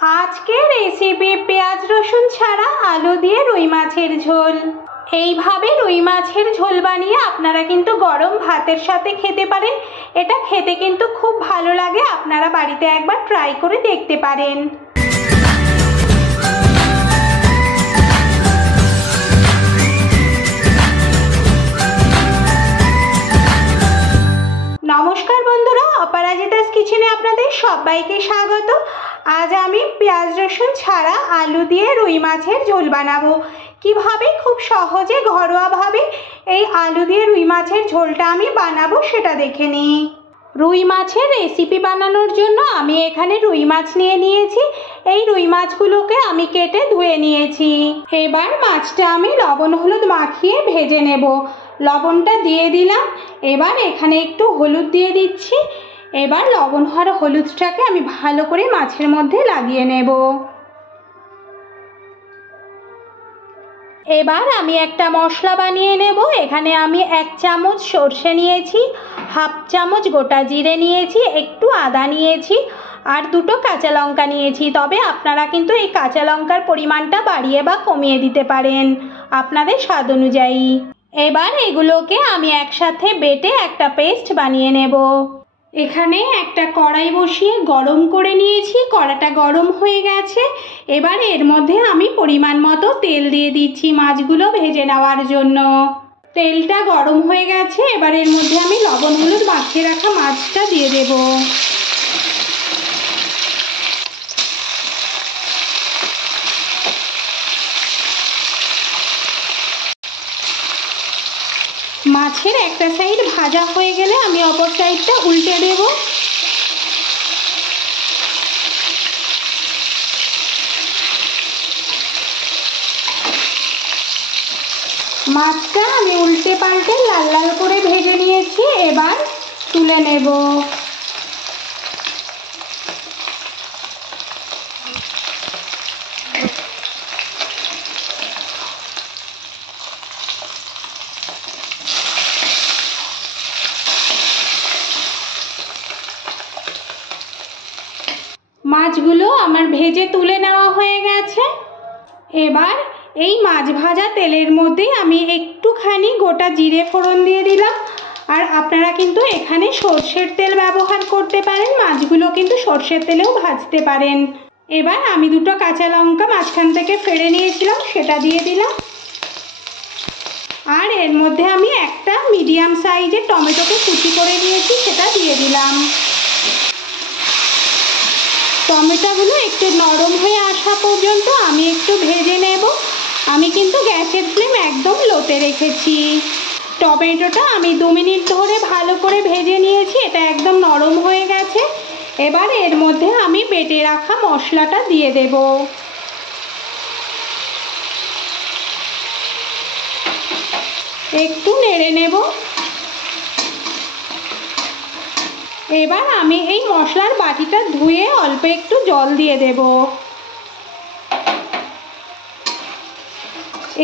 আজকের রেসিপি পেঁয়াজ রসুন ছাড়া আলু দিয়ে রুই মাছের ঝোল। এইভাবে রুই মাছের ঝোল বানিয়ে আপনারা কিন্তু গরম ভাতের সাথে খেতে পারেন। এটা খেতে কিন্তু খুব ভালো লাগে, আপনারা বাড়িতে একবার ট্রাই করে দেখতে পারেন। নমস্কার বন্ধুরা, অপরাজিতাস কিচেনে আপনাদের সবাইকে স্বাগত। আজ আমি পেঁয়াজ রসুন ছাড়া আলু দিয়ে রুই মাছের ঝোল বানাবো। কিভাবে খুব সহজে ঘরোয়াভাবে এই আলু দিয়ে রুই মাছের ঝোলটা আমি বানাবো সেটা দেখে নিই। রুই মাছের রেসিপি বানানোর জন্য আমি এখানে রুই মাছ নিয়ে নিয়েছি। এই রুই মাছগুলোকে আমি কেটে ধুয়ে নিয়েছি। এবার মাছটা আমি লবণ হলুদ মাখিয়ে ভেজে নেব। লবণটা দিয়ে দিলাম। এবার এখানে একটু হলুদ দিয়ে দিচ্ছি। এবার লবণ আর হলুদটাকে আমি ভালো করে মাছের মধ্যে লাগিয়ে নেব। এবার আমি একটা মশলা বানিয়ে নেব। এখানে আমি 1 চামচ সর্ষে নিয়েছি, হাফ চামচ গোটা জিরে নিয়েছি, একটু আদা নিয়েছি আর 2টো কাঁচা লঙ্কা নিয়েছি। তবে আপনারা কিন্তু এই কাঁচা লঙ্কার পরিমাণটা বাড়িয়ে বা কমিয়ে দিতে পারেন আপনাদের স্বাদ অনুযায়ী। এবার এগুলোকে আমি একসাথে বেটে একটা পেস্ট বানিয়ে নেব। এখানে একটা কড়াই বসিয়ে গরম করে নিয়েছি। কড়াটা গরম হয়ে গেছে। এবার এর মধ্যে আমি পরিমাণ মতো তেল দিয়ে দিচ্ছি মাছগুলো ভেজে নেওয়ার জন্য। তেলটা গরম হয়ে গেছে। এবার এর মধ্যে আমি লবণ হলুদ মাখিয়ে রাখা মাছটা দিয়ে দেব। মাছের একটা সাইড ভাজা হয়ে গেলে আমি অপর সাইডটা উল্টে দেব। মাছটা আমি উল্টে পাল্টে লাল লাল করে ভেজে নিয়েছি। এবার তুলে নেব। মাছগুলো আমার ভেজে তুলে নেওয়া হয়ে গেছে। এবার এই মাছ ভাজা তেলের মধ্যে আমি একটুখানি গোটা জিরে ফোড়ন দিয়ে দিলাম। আর আপনারা কিন্তু এখানে সর্ষের তেল ব্যবহার করতে পারেন, মাছগুলো কিন্তু সর্ষের তেলেও ভাজতে পারেন। এবার আমি 2টো কাঁচা লঙ্কা মাঝখান থেকে ফেড়ে নিয়েছিলাম সেটা দিয়ে দিলাম। আর এর মধ্যে আমি একটা মিডিয়াম সাইজের টমেটোকে কুচি করে নিয়েছি সেটা দিয়ে দিলাম। টমেটোগুলো একটু নরম হয়ে আসা পর্যন্ত আমি একটু ভেজে নেব। আমি কিন্তু গ্যাসের ফ্লেম একদম লোতে রেখেছি। টমেটোটা আমি 2 মিনিট ধরে ভালো করে ভেজে নিয়েছি। এটা একদম নরম হয়ে গেছে। এবার এর মধ্যে আমি বেটে রাখা মশলাটা দিয়ে দেব। একটু নেড়ে নেব। এবার আমি এই মশলার বাটিটা ধুয়ে অল্প একটু জল দিয়ে দেব।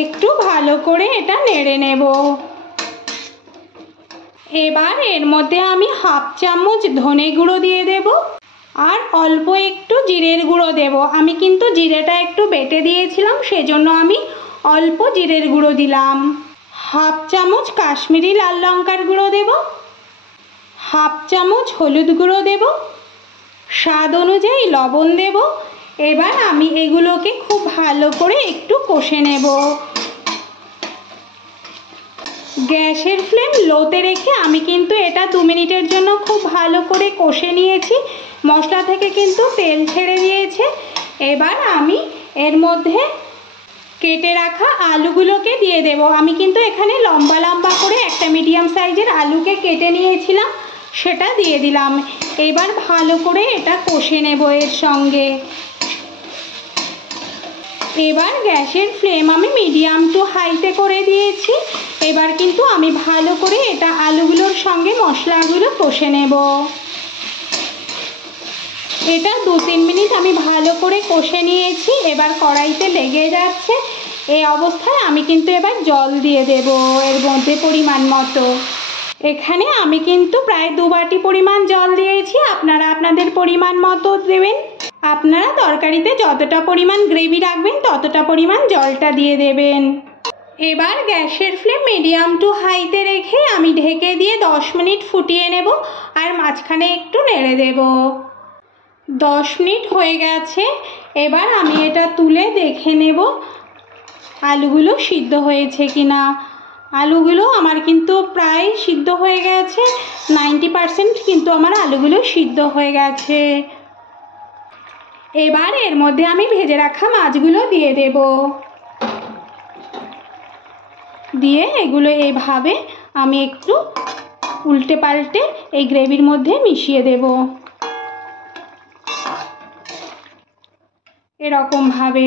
একটু ভালো করে এটা নেড়ে নেব। এবার এর মধ্যে আমি হাফ চামচ ধনে গুঁড়ো দিয়ে দেব আর অল্প একটু জিরের গুঁড়ো দেব। আমি কিন্তু জিরেটা একটু বেটে দিয়েছিলাম, সেজন্য আমি অল্প জিরের গুঁড়ো দিলাম। হাফ চামচ কাশ্মীরি লাল লঙ্কার গুঁড়ো দেব, হাফ চামচ হলুদ গুঁড়ো দেব, স্বাদ অনুযায়ী লবণ দেব। এবার আমি এগুলোকে খুব ভালো করে একটু কষে নেব। গ্যাসের ফ্লেম লোতে রেখে আমি কিন্তু এটা 2 মিনিটের জন্য খুব ভালো করে কষে নিয়েছি। মশলা থেকে কিন্তু তেল ছেড়ে দিয়েছে। এবার আমি এর মধ্যে কেটে রাখা আলুগুলোকে দিয়ে দেব। আমি কিন্তু এখানে লম্বা লম্বা করে একটা মিডিয়াম সাইজের আলুকে কেটে নিয়েছিলাম, সেটা দিয়ে দিলাম। এবার ভালো করে এটা কষে নেব এর সঙ্গে। এবার গ্যাসের ফ্লেম আমি মিডিয়াম টু হাইতে করে দিয়েছি। এবার কিন্তু আমি ভালো করে এটা আলুগুলোর সঙ্গে মশলাগুলো কষে নেব। এটা 2-3 মিনিট আমি ভালো করে কষে নিয়েছি। এবার কড়াইতে লেগে যাচ্ছে। এই অবস্থায় আমি কিন্তু এবার জল দিয়ে দেব এর মধ্যে পরিমাণ মতো। এখানে আমি কিন্তু প্রায় 2 বাটি পরিমাণ জল দিয়েছি, আপনারা আপনাদের পরিমাণ মতো দেবেন। আপনারা তরকারিতে যতটা পরিমাণ গ্রেভি রাখবেন ততটা পরিমাণ জলটা দিয়ে দেবেন। এবার গ্যাসের ফ্লেম মিডিয়াম টু হাইতে রেখে আমি ঢেকে দিয়ে 10 মিনিট ফুটিয়ে নেব আর মাঝখানে একটু নেড়ে দেব। 10 মিনিট হয়ে গেছে, এবার আমি এটা তুলে দেখে নেব আলুগুলো সিদ্ধ হয়েছে কিনা। আলুগুলো আমার কিন্তু প্রায় সিদ্ধ হয়ে গেছে, 90% কিন্তু আমার আলুগুলো সিদ্ধ হয়ে গেছে। এবার এর মধ্যে আমি ভেজে রাখা মাছগুলো দিয়ে দেব, দিয়ে এগুলো এইভাবে আমি একটু উল্টে পাল্টে এই গ্রেভির মধ্যে মিশিয়ে দেব। এরকমভাবে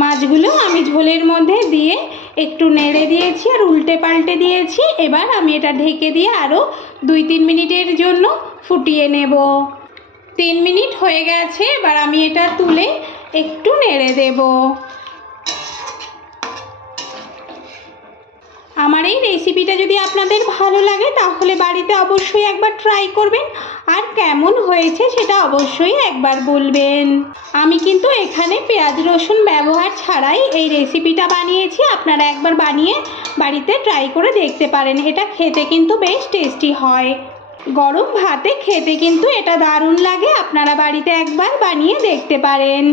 মাছগুলো আমি ঝোলের মধ্যে দিয়ে একটু নেড়ে দিয়েছি আর উল্টে পাল্টে দিয়েছি। এবার আমি এটা ঢেকে দিয়ে আরও 2-3 মিনিটের জন্য ফুটিয়ে নেব। 3 মিনিট হয়ে গেছে, এবার আমি এটা তুলে একটু নেড়ে দেব। আমার এই রেসিপিটা যদি আপনাদের ভালো লাগে তাহলে বাড়িতে অবশ্যই একবার ট্রাই করবেন, আর কেমন হয়েছে সেটা অবশ্যই একবার বলবেন। আমি কিন্তু এখানে পেঁয়াজ রসুন ব্যবহার ছাড়াই এই রেসিপিটা বানিয়েছি, আপনারা একবার বানিয়ে বাড়িতে ট্রাই করে দেখতে পারেন। এটা খেতে কিন্তু বেশ টেস্টি হয়, গরম ভাতে খেতে কিন্তু এটা দারুণ লাগে। আপনারা বাড়িতে একবার বানিয়ে দেখতে পারেন।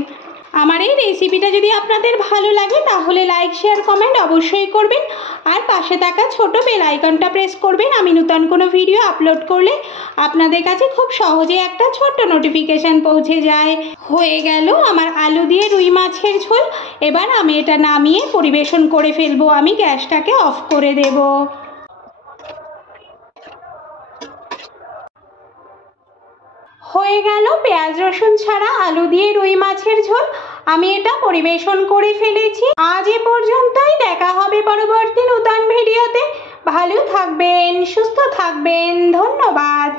আমার এই রেসিপিটা যদি আপনাদের ভালো লাগে তাহলে লাইক শেয়ার কমেন্ট অবশ্যই করবেন, আর পাশে থাকা ছোট বেল আইকনটা প্রেস করবেন। আমি নতুন কোনো ভিডিও আপলোড করলে আপনাদের কাছে খুব সহজে একটা ছোট্ট নোটিফিকেশান পৌঁছে যায়। হয়ে গেল আমার আলু দিয়ে রুই মাছের ঝোল। এবার আমি এটা নামিয়ে পরিবেশন করে ফেলবো। আমি গ্যাসটাকে অফ করে দেব। হয়ে গেল পেঁয়াজ রসুন ছাড়া আলু দিয়ে রুই মাছের ঝোল। আমি এটা পরিবেশন করে ফেলেছি। আজ এ পর্যন্তই, দেখা হবে পরবর্তী নতুন ভিডিওতে। ভালো থাকবেন, সুস্থ থাকবেন, ধন্যবাদ।